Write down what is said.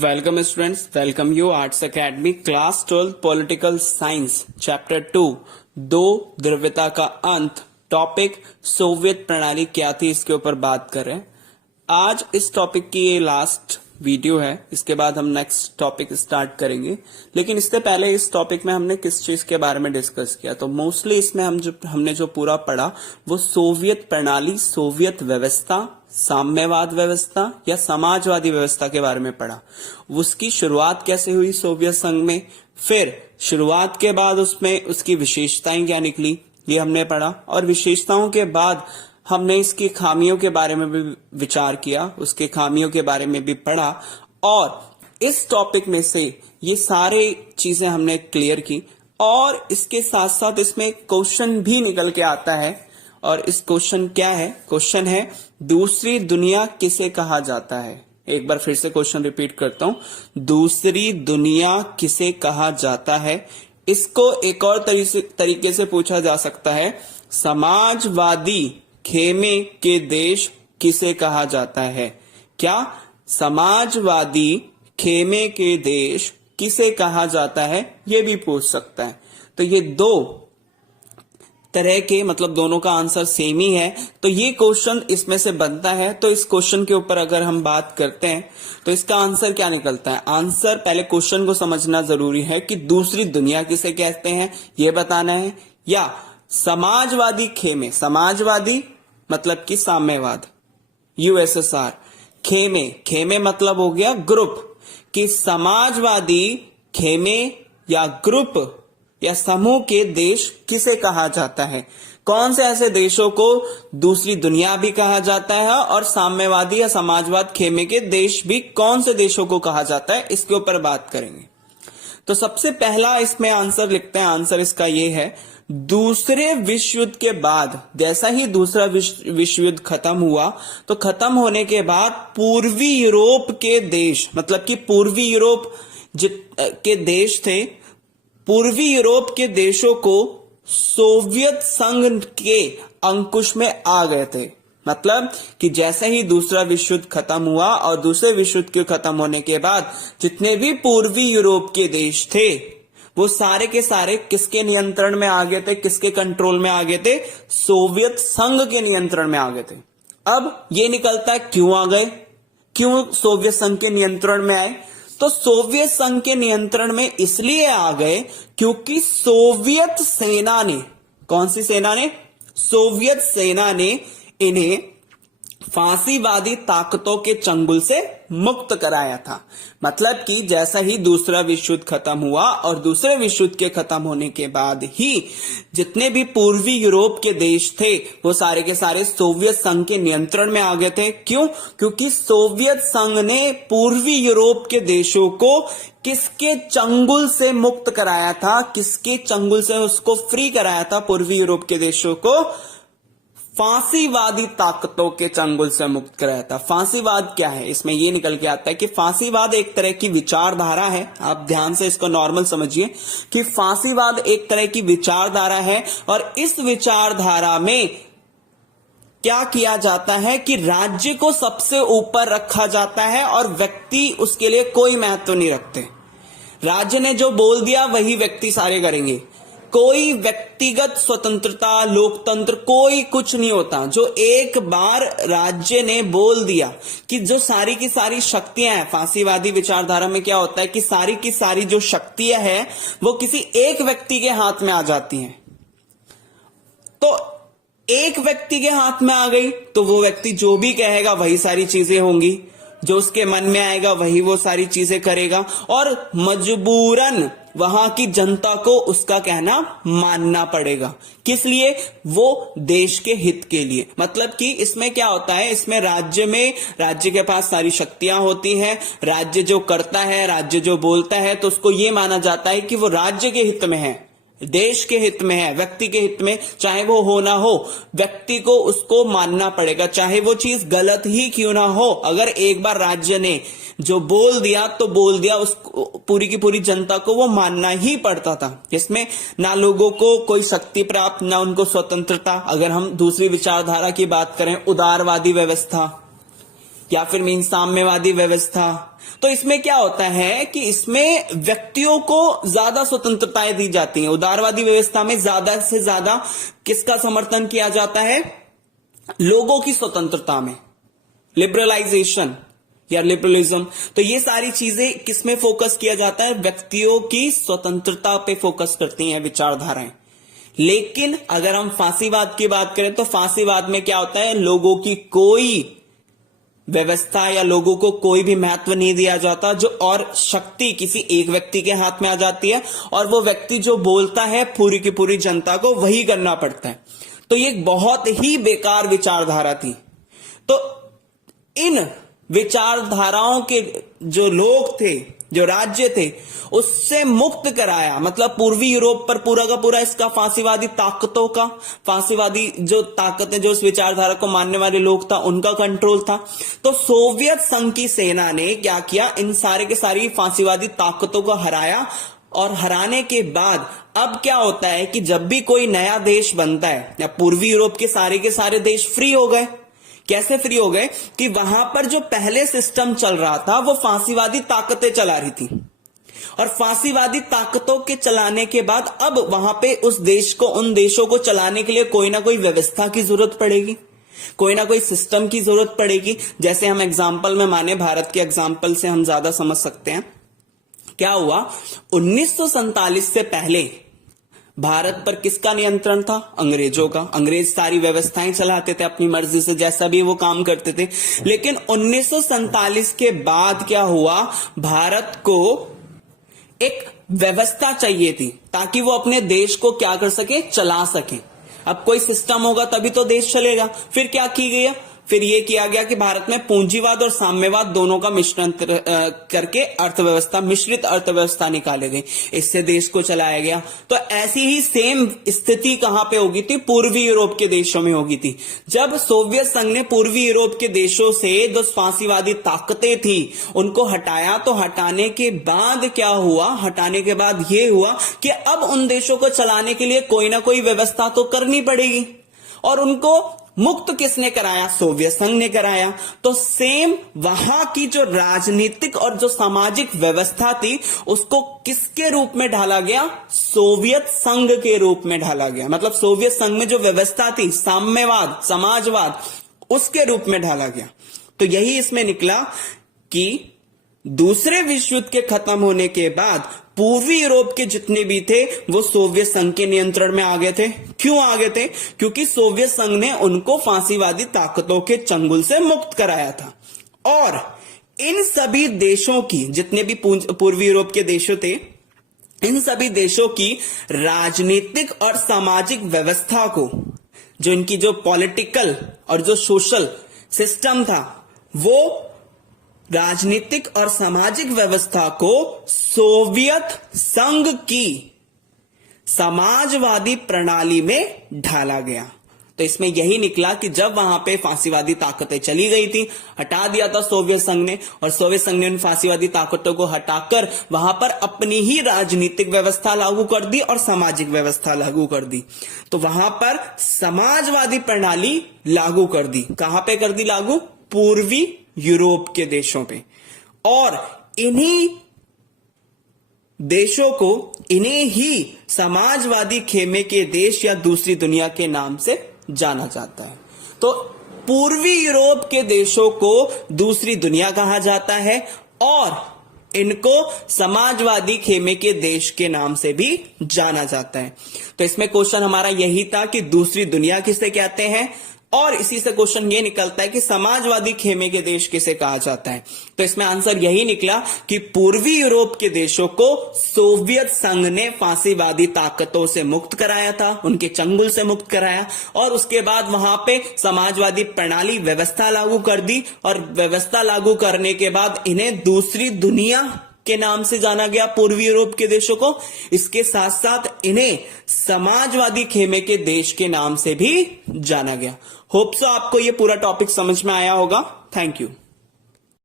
Welcome students, welcome you arts academy class 12 political science chapter 2 दो द्रव्यता का अंत। Topic Soviet प्रणाली क्या थी, इसके ऊपर बात कर रहे हैं। आज इस टॉपिक की ये लास्ट वीडियो है, इसके बाद हम नेक्स्ट टॉपिक स्टार्ट करेंगे। लेकिन इससे पहले इस टॉपिक में हमने किस चीज के बारे में डिस्कस किया, तो मोस्टली इसमें हमने जो पूरा पढ़ा वो सोवियत प्रणाली, सोवियत व्यवस्था, साम्यवाद व्यवस्था या समाजवादी व्यवस्था के बारे में पढ़ा। उसकी शुरुआत कैसे हुई सोवियत संघ में, फिर शुरुआत के बाद उसमें उसकी विशेषताएं क्या निकली, ये हमने पढ़ा। और विशेषताओं के बाद हमने इसकी खामियों के बारे में भी विचार किया, उसके खामियों के बारे में भी पढ़ा। और इस टॉपिक में से ये सारे चीजें हमने क्लियर की। और इसके साथ साथ इसमें क्वेश्चन भी निकल के आता है। और इस क्वेश्चन क्या है, क्वेश्चन है दूसरी दुनिया किसे कहा जाता है। एक बार फिर से क्वेश्चन रिपीट करता हूं, दूसरी दुनिया किसे कहा जाता है। इसको एक और तरीके से पूछा जा सकता है, समाजवादी खेमे के देश किसे कहा जाता है। क्या समाजवादी खेमे के देश किसे कहा जाता है, ये भी पूछ सकता है। तो ये दो तरह के, मतलब दोनों का आंसर सेम ही है, तो ये क्वेश्चन इसमें से बनता है। तो इस क्वेश्चन के ऊपर अगर हम बात करते हैं तो इसका आंसर क्या निकलता है। आंसर, पहले क्वेश्चन को समझना जरूरी है कि दूसरी दुनिया किसे कहते हैं ये बताना है, या समाजवादी खेमे, समाजवादी मतलब कि साम्यवाद, यूएसएसआर, खेमे, खेमे मतलब हो गया ग्रुप, कि समाजवादी खेमे या ग्रुप या समूह के देश किसे कहा जाता है। कौन से ऐसे देशों को दूसरी दुनिया भी कहा जाता है, और साम्यवादी या समाजवाद खेमे के देश भी कौन से देशों को कहा जाता है, इसके ऊपर बात करेंगे। तो सबसे पहला इसमें आंसर लिखते हैं। आंसर इसका ये है, दूसरे विश्व युद्ध के बाद, जैसा ही दूसरा विश्व युद्ध खत्म हुआ, तो खत्म होने के बाद पूर्वी यूरोप के देश, मतलब कि पूर्वी यूरोप के देश थे, पूर्वी यूरोप के देशों को सोवियत संघ के अंकुश में आ गए थे। मतलब कि जैसे ही दूसरा विश्व युद्ध खत्म हुआ और दूसरे विश्व युद्ध के खत्म होने के बाद जितने भी पूर्वी यूरोप के देश थे वो सारे के सारे किसके नियंत्रण में आ गए थे, किसके कंट्रोल में आ गए थे, सोवियत संघ के नियंत्रण में आ गए थे। अब ये निकलता है क्यों आ गए, क्यों सोवियत संघ के नियंत्रण में आए। तो सोवियत संघ के नियंत्रण में इसलिए आ गए क्योंकि सोवियत सेना ने, कौन सी सेना ने, सोवियत सेना ने इन्हें फांसीवादी ताकतों के चंगुल से मुक्त कराया था। मतलब कि जैसा ही दूसरा विश्व युद्ध खत्म हुआ और दूसरे विश्व युद्ध के खत्म होने के बाद ही जितने भी पूर्वी यूरोप के देश थे वो सारे के सारे सोवियत संघ के नियंत्रण में आ गए थे। क्यों? क्योंकि सोवियत संघ ने पूर्वी यूरोप के देशों को किसके चंगुल से मुक्त कराया था, किसके चंगुल से उसको फ्री कराया था, पूर्वी यूरोप के देशों को फांसीवादी ताकतों के चंगुल से मुक्त कराया था। फांसीवाद क्या है, इसमें यह निकल के आता है कि फांसीवाद एक तरह की विचारधारा है। आप ध्यान से इसको नॉर्मल समझिए कि फांसीवाद एक तरह की विचारधारा है, और इस विचारधारा में क्या किया जाता है कि राज्य को सबसे ऊपर रखा जाता है और व्यक्ति उसके लिए कोई महत्व नहीं रखते। राज्य ने जो बोल दिया वही व्यक्ति सारे करेंगे। कोई व्यक्तिगत स्वतंत्रता, लोकतंत्र, कोई कुछ नहीं होता। जो एक बार राज्य ने बोल दिया कि जो सारी की सारी शक्तियां हैं, फांसीवादी विचारधारा में क्या होता है कि सारी की सारी जो शक्तियां हैं वो किसी एक व्यक्ति के हाथ में आ जाती हैं। तो एक व्यक्ति के हाथ में आ गई तो वो व्यक्ति जो भी कहेगा वही सारी चीजें होंगी, जो उसके मन में आएगा वही वो सारी चीजें करेगा, और मजबूरन वहां की जनता को उसका कहना मानना पड़ेगा। किस लिए? वो देश के हित के लिए। मतलब कि इसमें क्या होता है, इसमें राज्य के पास सारी शक्तियां होती हैं। राज्य जो करता है, राज्य जो बोलता है, तो उसको ये माना जाता है कि वो राज्य के हित में है, देश के हित में है, व्यक्ति के हित में, चाहे वो हो ना हो, व्यक्ति को उसको मानना पड़ेगा, चाहे वो चीज गलत ही क्यों ना हो। अगर एक बार राज्य ने जो बोल दिया तो बोल दिया, उस पूरी की पूरी जनता को वो मानना ही पड़ता था। इसमें ना लोगों को कोई शक्ति प्राप्त, ना उनको स्वतंत्रता। अगर हम दूसरी विचारधारा की बात करें, उदारवादी व्यवस्था, या फिर मीन साम्यवादी व्यवस्था। तो इसमें क्या होता है कि इसमें व्यक्तियों को ज्यादा स्वतंत्रताएं दी जाती हैं। उदारवादी व्यवस्था में ज्यादा से ज्यादा किसका समर्थन किया जाता है? लोगों की स्वतंत्रता में, लिबरलाइजेशन या लिबरलिज्म। तो ये सारी चीजें किसमें फोकस किया जाता है? व्यक्तियों की स्वतंत्रता पे फोकस करती हैं विचारधाराएं। लेकिन अगर हम फांसीवाद की बात करें तो फांसीवाद में क्या होता है? लोगों की कोई व्यवस्था या लोगों को कोई भी महत्व नहीं दिया जाता, जो और शक्ति किसी एक व्यक्ति के हाथ में आ जाती है और वो व्यक्ति जो बोलता है पूरी की पूरी जनता को वही करना पड़ता है। तो ये एक बहुत ही बेकार विचारधारा थी। तो इन विचारधाराओं के जो लोग थे, जो राज्य थे, उससे मुक्त कराया। मतलब पूर्वी यूरोप पर पूरा का पूरा इसका फांसीवादी ताकतों का, फांसीवादी जो ताकतें, जो इस विचारधारा को मानने वाले लोग था, उनका कंट्रोल था। तो सोवियत संघ की सेना ने क्या किया? इन सारे के सारी फांसीवादी ताकतों को हराया। और हराने के बाद अब क्या होता है कि जब भी कोई नया देश बनता है, या पूर्वी यूरोप के सारे देश फ्री हो गए। कैसे फ्री हो गए? कि वहां पर जो पहले सिस्टम चल रहा था वो फांसीवादी ताकतें चला रही थी, और फांसीवादी ताकतों के चलाने के बाद अब वहां पे उस देश को, उन देशों को चलाने के लिए कोई ना कोई व्यवस्था की जरूरत पड़ेगी, कोई ना कोई सिस्टम की जरूरत पड़ेगी। जैसे हम एग्जाम्पल में माने, भारत के एग्जाम्पल से हम ज्यादा समझ सकते हैं। क्या हुआ? 1947 से पहले भारत पर किसका नियंत्रण था? अंग्रेजों का। अंग्रेज सारी व्यवस्थाएं चलाते थे अपनी मर्जी से, जैसा भी वो काम करते थे। लेकिन 1947 के बाद क्या हुआ? भारत को एक व्यवस्था चाहिए थी ताकि वो अपने देश को क्या कर सके? चला सके। अब कोई सिस्टम होगा तभी तो देश चलेगा। फिर क्या की गई? फिर ये किया गया कि भारत में पूंजीवाद और साम्यवाद दोनों का मिश्रण करके अर्थव्यवस्था, मिश्रित अर्थव्यवस्था निकाले गई। इससे देश को चलाया गया। तो ऐसी ही सेम स्थिति कहां पे होगी थी? पूर्वी यूरोप के देशों में होगी थी। जब सोवियत संघ ने पूर्वी यूरोप के देशों से जो फांसीवादी ताकतें थी उनको हटाया, तो हटाने के बाद क्या हुआ? हटाने के बाद ये हुआ कि अब उन देशों को चलाने के लिए कोई ना कोई व्यवस्था तो करनी पड़ेगी। और उनको मुक्त किसने कराया? सोवियत संघ ने कराया। तो सेम वहां की जो राजनीतिक और जो सामाजिक व्यवस्था थी उसको किसके रूप में ढाला गया? सोवियत संघ के रूप में ढाला गया। मतलब सोवियत संघ में जो व्यवस्था थी, साम्यवाद, समाजवाद, उसके रूप में ढाला गया। तो यही इसमें निकला कि दूसरे विश्व युद्ध के खत्म होने के बाद पूर्वी यूरोप के जितने भी थे वो सोवियत संघ के नियंत्रण में आ गए थे। क्यों आ गए थे? क्योंकि सोवियत संघ ने उनको फांसीवादी ताकतों के चंगुल से मुक्त कराया था। और इन सभी देशों की, जितने भी पूर्वी यूरोप के देशों थे, इन सभी देशों की राजनीतिक और सामाजिक व्यवस्था को, जो इनकी जो पॉलिटिकल और जो सोशल सिस्टम था, वो राजनीतिक और सामाजिक व्यवस्था को सोवियत संघ की समाजवादी प्रणाली में ढाला गया। तो इसमें यही निकला कि जब वहां पे फांसीवादी ताकतें चली गई थी, हटा दिया था सोवियत संघ ने, और सोवियत संघ ने उन फांसीवादी ताकतों को हटाकर वहां पर अपनी ही राजनीतिक व्यवस्था लागू कर दी और सामाजिक व्यवस्था लागू कर दी। तो वहां पर समाजवादी प्रणाली लागू कर दी। कहां पे कर दी लागू? पूर्वी यूरोप के देशों पे। और इन्हीं देशों को, इन्हें ही समाजवादी खेमे के देश या दूसरी दुनिया के नाम से जाना जाता है। तो पूर्वी यूरोप के देशों को दूसरी दुनिया कहा जाता है और इनको समाजवादी खेमे के देश के नाम से भी जाना जाता है। तो इसमें क्वेश्चन हमारा यही था कि दूसरी दुनिया किसे कहते हैं, और इसी से क्वेश्चन ये निकलता है कि समाजवादी खेमे के देश किसे कहा जाता है। तो इसमें आंसर यही निकला कि पूर्वी यूरोप के देशों को सोवियत संघ ने फांसीवादी ताकतों से मुक्त कराया था, उनके चंगुल से मुक्त कराया, और उसके बाद वहां पे समाजवादी प्रणाली, व्यवस्था लागू कर दी। और व्यवस्था लागू करने के बाद इन्हें दूसरी दुनिया के नाम से जाना गया, पूर्वी यूरोप के देशों को। इसके साथ साथ इन्हें समाजवादी खेमे के देश के नाम से भी जाना गया। होप सो आपको ये पूरा टॉपिक समझ में आया होगा। Thank you.